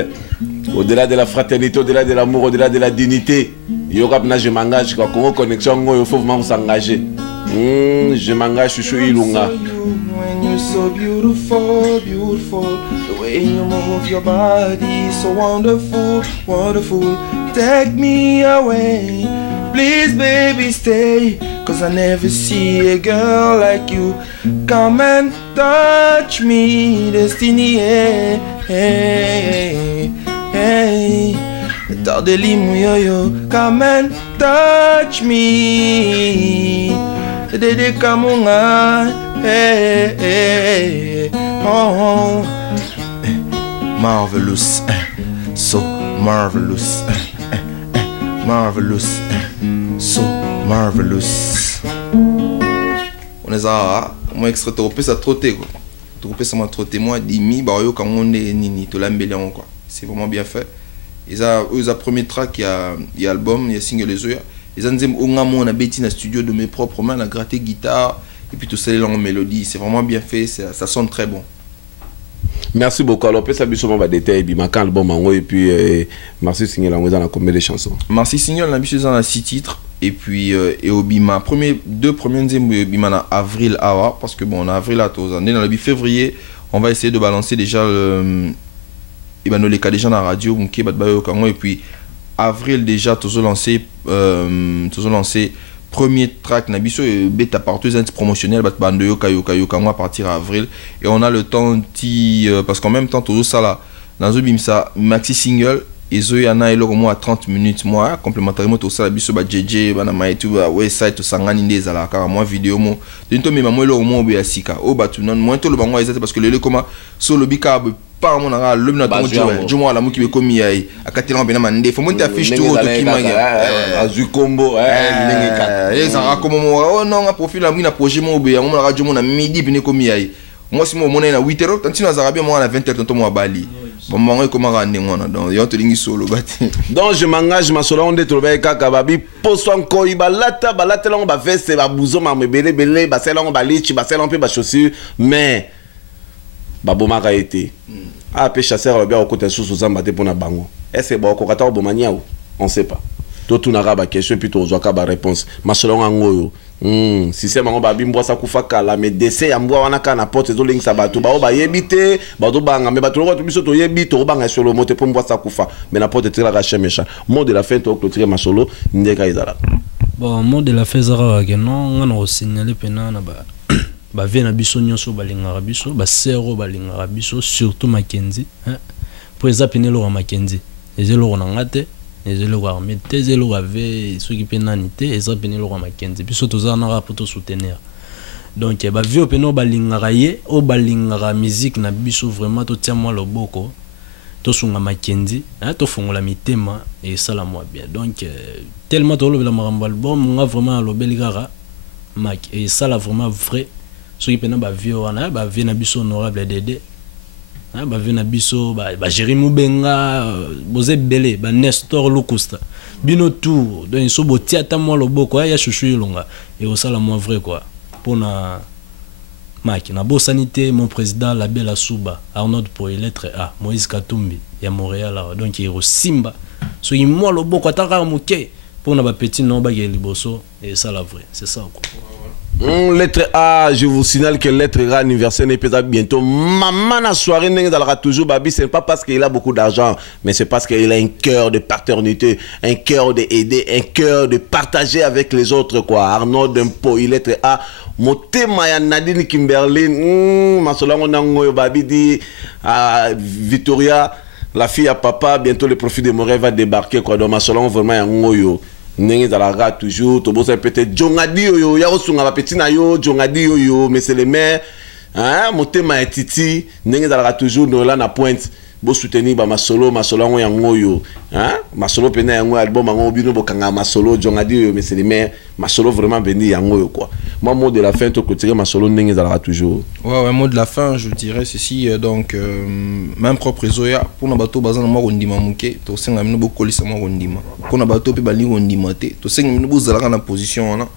au-delà de la fraternité, au-delà de l'amour, au-delà de la dignité, je m'engage. Quand on connexion, il faut vraiment s'engager. Je m'engage, je suis Ilunga. You're so beautiful, beautiful. The way you move your body, so wonderful, wonderful. Take me away, please baby stay. Cause I never see a girl like you. Come and touch me, destiny, hey, hey, hey. Tardeli yo, come and touch me. Dede kamunga, hey, hey, oh, marvelous, so marvelous, marvelous, so marvelous. On est à moi extrait tropé ça trotté quoi. Tropé ça m'a trotté moi dimi bah yo quand on est nini to l'embellion quoi. C'est vraiment bien fait. Ils a premier track il y a album, il y a single les yeux. Ils ont dit on a bêti dans studio de mes propres mains, on a gratté guitare et puis tout ça les longues mélodies, c'est vraiment bien fait, ça sonne très bon. Merci beaucoup. Alors, peut-être que va détailler bima quand album en et puis merci Signal en dans combien de chansons. Merci Signal on a dans 6 titres et puis et au bima deux premiers bima en avril awa parce que bon en avril à tous année dans le février, on va essayer de balancer déjà et ben les cas déjà dans la radio donc et puis avril déjà tous lancé premier track nabiso et bêta partout les promotionnels bat bande yo kayo à partir avril et on a le temps parce qu'en même temps tout ça là dans un bimsa maxi single et zo yana elo moi à 30 minutes moi complémentairement tout ça biso ba JJ bana maitu ba website to sangani ndeza la car moi vidéo mo dinto me mamoy lo mo be asika o batu non moi to le bango ezate parce que le comme solo bika pas mon ara le na to jo mo la mo ki be komi ai akatela bena mande faut monter affiche tout to kimanga azu combo ndenge ka les ara comme mo oh non a profil la na projet mo be mo na radio mo na midi bine komi ai moi si mo mona na 8h tantino azarabia mo na 20h tonto mo bali bon moi comment rendre moi donc yo to lingi solo bati donc je m'engage ma solo on de trouver kaka babi poso encore balata la on ba veste ba bouson ma belé ba sela on ba lichi ba sela on peut ba chaussure mais ba boma ka été a pe chasseur bien au côté sous zamba te pona bango est-ce que ba ko kata bo mania on sait pas to tu na ba question puis to zo ka ba réponse ma solo ngoyo si c'est mango babi mbwa sa kufa kala mais décès ya mbwa wana kana porte zo lingisa bato ba ba yebite ba do banga mais bato ko biso to yebite to banga sur le mote pour mbwa sa kufa mais na porte tira rache méchant mot de la fin to clôturer ma solo ndeka izala bon mot de la fin zara que non ngana o signaler pena na ba vie na biso nyonso balingara biso ba sero balingara biso surtout Mackenzie hein pour eza pene eloko ya Mackenzie eza eloko na nga te eza eloko ya armée te eza eloko ave soki mpe nani te eza pene eloko ya Mackenzie biso toza naka po tosoutenir donc bavie oyo pene oyo balingaka ye oyo balingaka musique na biso vraiment totia mwa loboko tosunga Mackenzie tofungola mitema esala mwa bien donc tellement tolobela makambo album nga vraiment alobeli kaka Mac esala vraiment vrai soki pene bavie wana bavie na biso honorable Dede bavie na biso Jérémy Mubenga boze belé Nestor Lukusta bino tout donc so botia ta mwa loboko ya chouchou ilonga et osala mwa vrai quoi pona Mac na bo sanité mon président la belle Souba Arnold pour les lettres A Moïse Katumbi ya Montréal donc il simba so il mwa loboko ataka muke pona ba petit non ba liboso et ça la vrai c'est ça quoi. Lettre A, je vous signale que lettre A anniversaire n'est pas bientôt. Maman na soirée n'est toujours babi, c'est pas parce qu'il a beaucoup d'argent, mais c'est parce qu'il a un cœur de paternité, un cœur d'aider, un cœur de partager avec les autres quoi. Arnaud Dempo, lettre A. Motema ya Nadine Kimberlin, masolango nango babi dit à Victoria, la fille à papa, bientôt le profit de Montréal va débarquer quoi. Donc masolango vraiment ya ngoyo. Nengi zalaga toujours to bosa peut-être jongadi yo ya osunga ba petit na yo jongadi yo mais c'est le maire hein motema etiti nengi zalaga toujours no la na pointe bo soutenir ba masolo ngo ya ngoyo hein masolo pena ya ngoyo album ngo bino bokanga masolo jongadi yo mais c'est le maire masolo vraiment béni ya ngoyo quoi. Moi mot de la fin to côté masolo nengi zalaga toujours. Ouais mot de la fin je dirais ceci donc même propre zoya pour na bato bazana mo kondima muke to senga mino bokolisa mo kondima pour na bato pe bali kondima te to senga mino bozalaka na position wana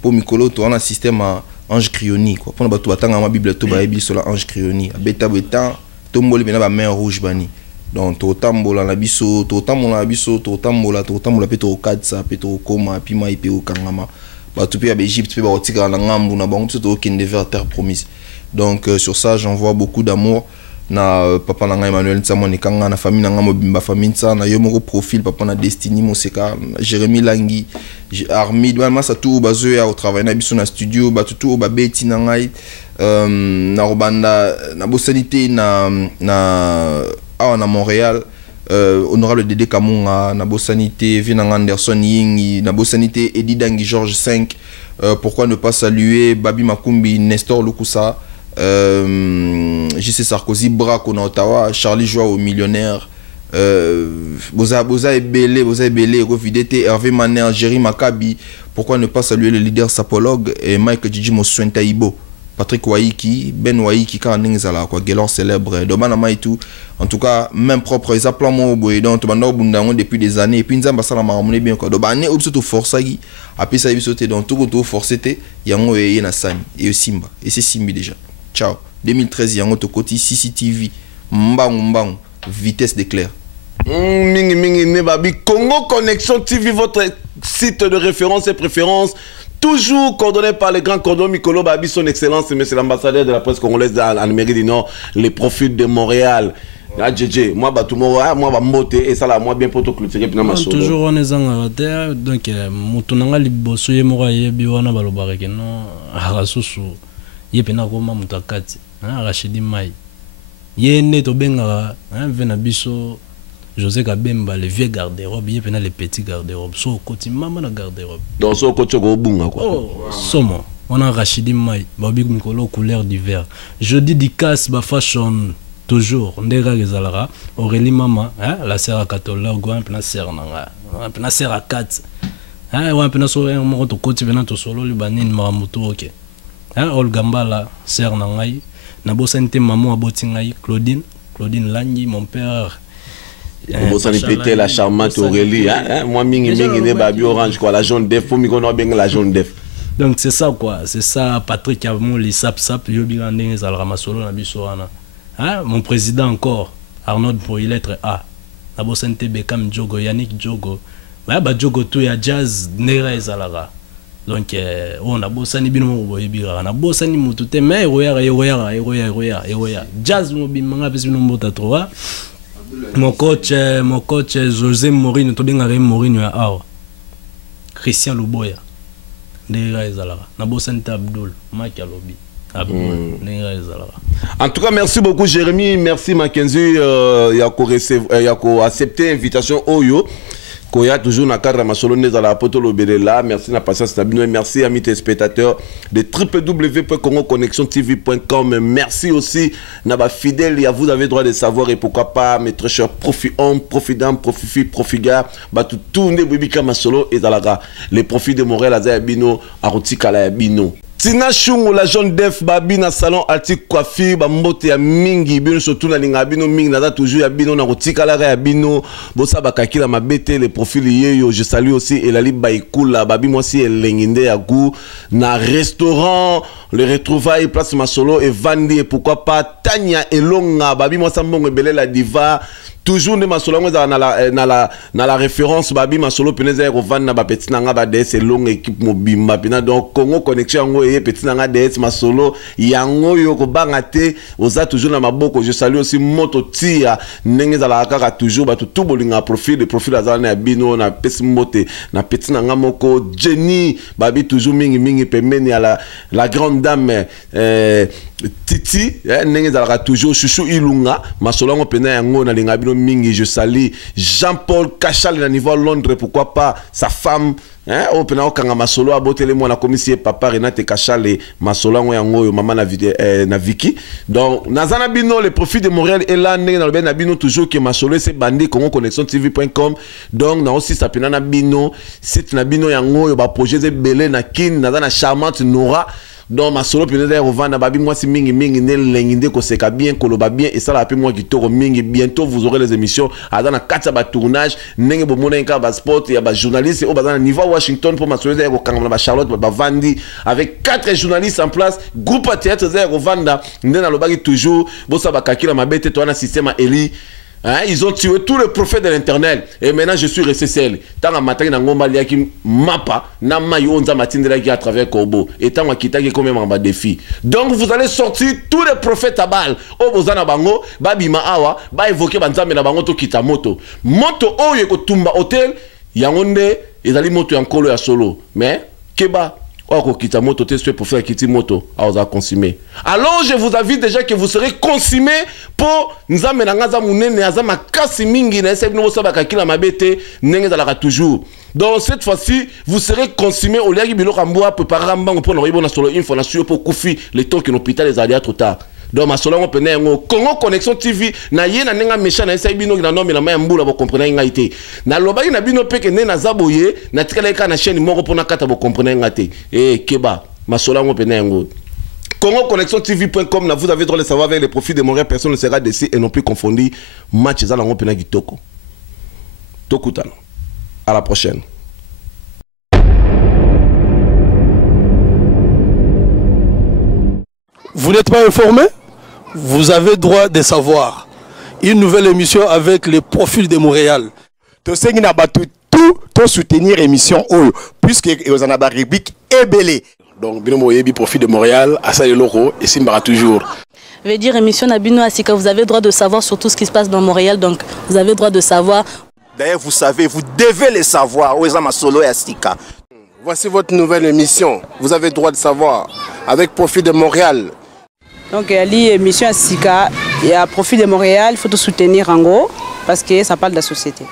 pour mikolo to wana système à ange cryoni quoi pour na bato batanga ma bible to ba ebi sur la ange cryoni beta beta to mboli bena ba main rouge bani donc to tambola na biso to tambola pe to kadsa pe to koma pi mai pe o kangama bato pe ya Égypte pe ba otika na ngambu na bango to kende vers terre promise. Donc sur ça j'envoie beaucoup d'amour na papa nanga Emmanuel Nsamoni kanga na famille nanga mobimba famille ça na yo moko profil papa na Destiny Moseka Jérémy Langi Armid ma ça tout bazo ya au travail na biso na studio ba tout ba beti na ngai na robanda na bosalité na Montréal honorable Dédé Kamunga na bossanité Vinanga Anderson Yingi na bossanité Eddie Dangi George 5 pourquoi ne pas saluer Babi Makumbi Nestor Lukusa J.C. Sarkozy Braco na Ottawa Charlie Joie au millionnaire Boza Ebele Revidete Hervé Maner Jerry Makabi pourquoi ne pas saluer le leader sapologue et Mike Djidji Moswenta Ibo Patrick Waiki, Ben Waiki, Karaningzala, quoi, Guélor célèbre, Dobanama et tout. En tout cas, même propre, ils appellent moi au bout, donc, depuis des années, et puis, ils ont passé la marmonnaie bien, quoi. Donc, année, où tout force, après ça, ils sauté, donc, tout forcé, il y a un et il y a Sani, et Simba, et c'est Simbi déjà. Ciao. 2013, il y a un côté CCTV, Mbang, vitesse d'éclair. Mingi, Nebabi, Congo Connexion TV, votre site de référence et préférence. Toujours coordonné par le grand cordon Mikolo Babi, son excellence, monsieur l'ambassadeur de la presse congolaise en Amérique du Nord, les profils de Montréal. Ah, JJ, moi, moi, monter et ça là, moi, bien pour te clôturer. Toujours on est en terre, donc, Moutonanga Liboso, Yemora, Yebiwana, Balobareke, non, Arasusu, Yepena Goma, Moutakati, Rachidi Mai, Yene Tobenga, Venabiso. José Kabemba, les vieux garde-robes, il y a les petits garde-robes. So, côté maman la garde-robe. Donc, so, côté Gobunga, quoi. Oh, somo. On a Rachidi Mai, Babi Mikolo, couleur d'hiver. Jeudi d'Ikas, fashion, toujours. Ndega Gezalara, Aurélie Mama, la sœur à catalogue, un peu la sœur à 4. Un peu la sœur à mon côté, venant au solo, le banin, Maramuto, ok. Olga Mbala, sœur Nangai, Nabo Sente Maman Abotingai, Claudine Langi, mon père. Vous allez péter la charmante Aurélie, moi mingi ne babi orange quoi, la jaune def, faut m'y bien la jaune def. Donc c'est ça quoi, c'est ça Patrick Avon, les sap yobi landing zal ramasolo na bisoana. Mon président encore, Arnold pour il lettre A. Nabo Sente Bekam Djogo, Yannick Djogo. Ba Djogo tout ya jazz nera ezalara. Donc on a bossani bino boyebira, na bossani mutute mais roya. Jazz mo bimanga pesi bino mbota troa. Mon coach José Mourinho, tout bien avec Mourinho à Christian Luboya. Déjà Ezalara. Nabo Santa Abdul, Mike Alobi. En tout cas, merci beaucoup Jérémy, merci Mackenzie, il y a accepté l'invitation Oyo. Koya toujours na cadre masolo dans la poto lobele là, merci na patience et merci amis téléspectateurs de www.congoconnexiontv.com. Merci aussi na ba fidèle, vous avez droit de savoir et pourquoi pas mes très chers profit homme, profidant, profifi, profiga, ba tout ne bibika masolo et dalaga. Les profits de Montréal à Bino, à Rotikala Bino. Tina Chungu la jaune def babi na salon alti coiffure ba mbote ya mingi bino surtout na linga bino mingi na toujours ya bino na rotika la ya bino bosa bakakila mabete les profils yeyo. Je salue aussi Elali Baikula babi moi si elenginde ya goût na restaurant le retrouvailles place Masolo et Vandi et pourquoi pas Tanya Elonga babi moi sambongo belé la diva. Toujours ne masolo na la référence babi masolo peneza rovan na ba petit nanga ba DS longue équipe mobimba pina donc Congo connexion ngo et petit nanga DS masolo yango yo ko bangate oza toujours na maboko. Je salue aussi moto tia ndenge za la kaka toujours ba tout bolinga profil de profil azana ya bino na pesi mote na petit nanga moko Jenny babi toujours mingi pemeni à la grande dame Titi ndenge za la toujours chouchou ilunga masolo ngo pena yango na linga bino mingi. Je salue Jean-Paul Cachal na niveau Londres, pourquoi pas sa femme au pena okanga masolo abotele mo na commissaire papa Renate Cachal et masolo ngo yango maman na Vicky. Donc nazana bino le profit de Montréal et là ndenge na ben bino toujours que masolo c'est bandé congoconnexiontv.com. donc na aussi sa pena na bino site na bino yango ba projet ze belé na kin nazana charmante Nora. Donc ma solo peut-être revendre babi moi si mingi ne lenginde ko seka bien koloba bien et ça la paix moi qui toro mingi. Bientôt vous aurez les émissions à dans 4 ba tournage nenge bo mona nka ba sport ya ba journaliste au bazana niveau Washington pour ma solo ko kangama ba Charlotte ba Vandi avec 4 journalistes en place groupe à théâtre za revanda ndena lobaki toujours bo sa ba kakila mabete to na système Eli. Ils ont tué tous les prophètes de l'internet et maintenant je suis resté seul. Tant que matin na ngomba liaki mapa na mayo onza matindela qui à travers Kobo et tant que kitaki comme même en défi. Donc vous allez sortir tous les prophètes à balle. O bozana bango ba bima awa ba évoquer banzambe na bango to kita moto. Moto oyo ko tumba hôtel yangonde ezali moto ya nkolo ya solo. Mais keba or kita moto te pour faire kiti moto à consommer. Alors je vous invite déjà que vous serez consumé pour nzambe na ngaza munene azama kasi mingi na ese bino saba kakila mabete nenge za la toujours. Donc cette fois-ci vous serez consumé au liagi bilo kamboa préparer mbango pour no ibona solo info na sur pour kufi le temps que l'hôpital les alia trop tard. Donc ma solo on pene ngo Congo Connexion TV na ye na nenga méchant na ese bino na nomi na mayambula bo comprendre ngaité. Na lobaki na bino peke ne na zaboye na tikala ka na chaîne moko pour na kata bo comprendre ngaté. Eh keba ma solo on pene ngo CongoConnexiontv.com, vous avez droit de savoir avec les profits de Montréal, personne ne sera déçu et non plus confondu. Match za lango pena kitoko. Tokutano. À la prochaine. Vous n'êtes pas informé? Vous avez droit de savoir. Une nouvelle émission avec les profils de Montréal. Tout soutenir l'émission puisque vous en avez rubrique ébélé. Donc, Binomo Yebi, profit de Montréal, à ça les locaux, et Simbara toujours. Veut dire émission Nabino Asika, vous avez droit de savoir sur tout ce qui se passe dans Montréal, donc vous avez droit de savoir. D'ailleurs, vous savez, vous devez le savoir. Oezama Solo et Asika. Voici votre nouvelle émission. Vous avez droit de savoir, avec profit de Montréal. Donc, il y a l'émission Asika, il y a profit de Montréal, il faut tout soutenir en gros, parce que ça parle de la société.